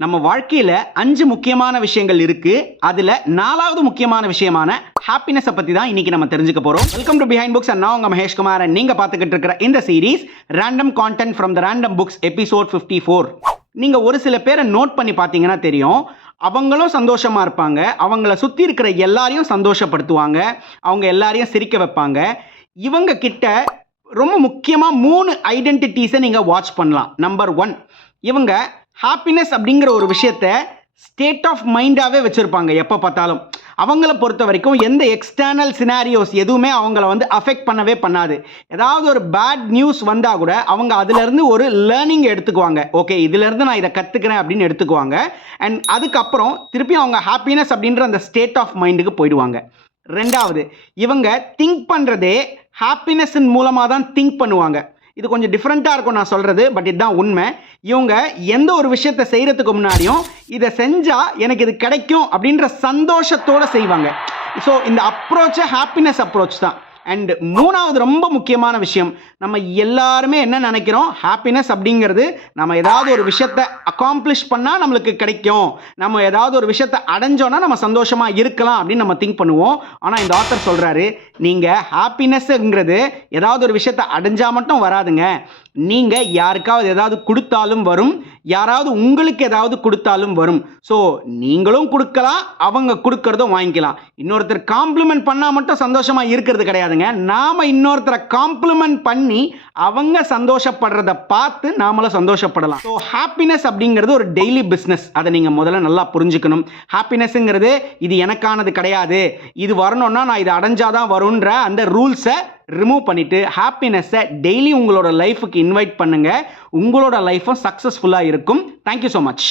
நம்ம வாழ்க்கையில 5 முக்கியமான விஷயங்கள் இருக்கு. அதுல 4வது முக்கியமான விஷயமான ஹாப்பினஸ் பத்தி தான் இன்னைக்கு நம்ம தெரிஞ்சுக்க போறோம். Welcome to behind books and நான் உங்க மகேஷ் குமார். நீங்க பார்த்துக்கிட்டு இருக்கிற இந்த series random content from the random books episode 54. நீங்க ஒரு சில பேரை நோட் பண்ணி பார்த்தீங்கன்னா தெரியும், அவங்களும் சந்தோஷமா இருப்பாங்க, அவங்கள சுத்தி இருக்கிற எல்லாரையும் சந்தோஷப்படுத்துவாங்க, அவங்க எல்லாரையும் சிரிக்க வைப்பாங்க. இவங்க கிட்ட ரொம்ப முக்கியமா 3 ஐடென்டிட்டிஸை நீங்க வாட்ச் பண்ணலாம். நம்பர் 1, இவங்க ஹாப்பினஸ் அப்படிங்கிற ஒரு விஷயத்த ஸ்டேட் ஆஃப் மைண்டாகவே வச்சுருப்பாங்க. எப்போ பார்த்தாலும் அவங்கள பொறுத்த வரைக்கும் எந்த எக்ஸ்டர்னல் சினாரியோஸ் எதுவுமே அவங்கள அஃபெக்ட் பண்ணவே பண்ணாது. ஏதாவது ஒரு பேட் நியூஸ் வந்தால் கூட அவங்க அதிலேருந்து ஒரு லேர்னிங் எடுத்துக்குவாங்க. ஓகே, இதிலேருந்து நான் இதை கற்றுக்கிறேன் அப்படின்னு எடுத்துக்குவாங்க. அண்ட் அதுக்கப்புறம் திருப்பி அவங்க ஹாப்பினஸ் அப்படின்ற அந்த ஸ்டேட் ஆஃப் மைண்டுக்கு போயிடுவாங்க. 2வது, இவங்க திங்க் பண்ணுறதே ஹாப்பினஸின் மூலமாக தான் திங்க் பண்ணுவாங்க. இது கொஞ்சம் டிஃப்ரெண்ட்டாக இருக்கும் நான் சொல்கிறது, பட் இதுதான் உண்மை. இவங்க எந்த ஒரு விஷயத்தை செய்கிறதுக்கு முன்னாடியும் இதை செஞ்சால் எனக்கு இது கிடைக்கும் அப்படின்ற சந்தோஷத்தோடு செய்வாங்க. ஸோ இந்த அப்ரோச்சை ஹாப்பினஸ் அப்ரோச் தான். அண்ட் 3வது ரொம்ப முக்கியமான விஷயம், நம்ம எல்லாருமே என்ன நினைக்கிறோம், ஹாப்பினஸ் அப்படிங்கிறது நம்ம ஏதாவது ஒரு விஷயத்தை அக்காம்ப்ளிஷ் பண்ணால் நம்மளுக்கு கிடைக்கும், நம்ம ஏதாவது ஒரு விஷயத்தை அடைஞ்சோன்னா நம்ம சந்தோஷமாக இருக்கலாம் அப்படின்னு நம்ம திங்க் பண்ணுவோம். ஆனால் இந்த ஆத்தர் சொல்கிறாரு, நீங்கள் ஹாப்பினஸ்ங்கிறது ஏதாவது ஒரு விஷயத்தை அடைஞ்சால் மட்டும் வராதுங்க. நீங்கள் யாருக்காவது ஏதாவது கொடுத்தாலும் வரும், யாராவது உங்களுக்கு ஏதாவது கொடுத்தாலும் வரும். ஸோ நீங்களும் கொடுக்கலாம், அவங்க கொடுக்கறதும் வாங்கிக்கலாம். இன்னொருத்தர் காம்ப்ளிமெண்ட் பண்ணால் மட்டும் சந்தோஷமாக இருக்கிறது கிடையாதுங்க. நாம் இன்னொருத்தரை காம்ப்ளிமெண்ட் பண்ணி அவங்க சந்தோஷப்படுறத பார்த்து நாமளும் சந்தோஷப்படலாம். ஸோ ஹாப்பினஸ் அப்படிங்கிறது ஒரு டெய்லி பிஸ்னஸ். அதை நீங்கள் முதல்ல நல்லா புரிஞ்சுக்கணும். ஹாப்பினஸ்ங்கிறது இது எனக்கானது கிடையாது, இது வரணும்னா நான் இதை அடைஞ்சாதான் வரும்ன்ற அந்த ரூல்ஸை ரிமூவ் பண்ணிட்டு ஹாப்பினஸை டெய்லி உங்களோட லைஃபுக்கு இன்வைட் பண்ணுங்க. உங்களோட லைஃபும் சக்ஸஸ்ஃபுல்லாக இருக்கும். Thank you so much.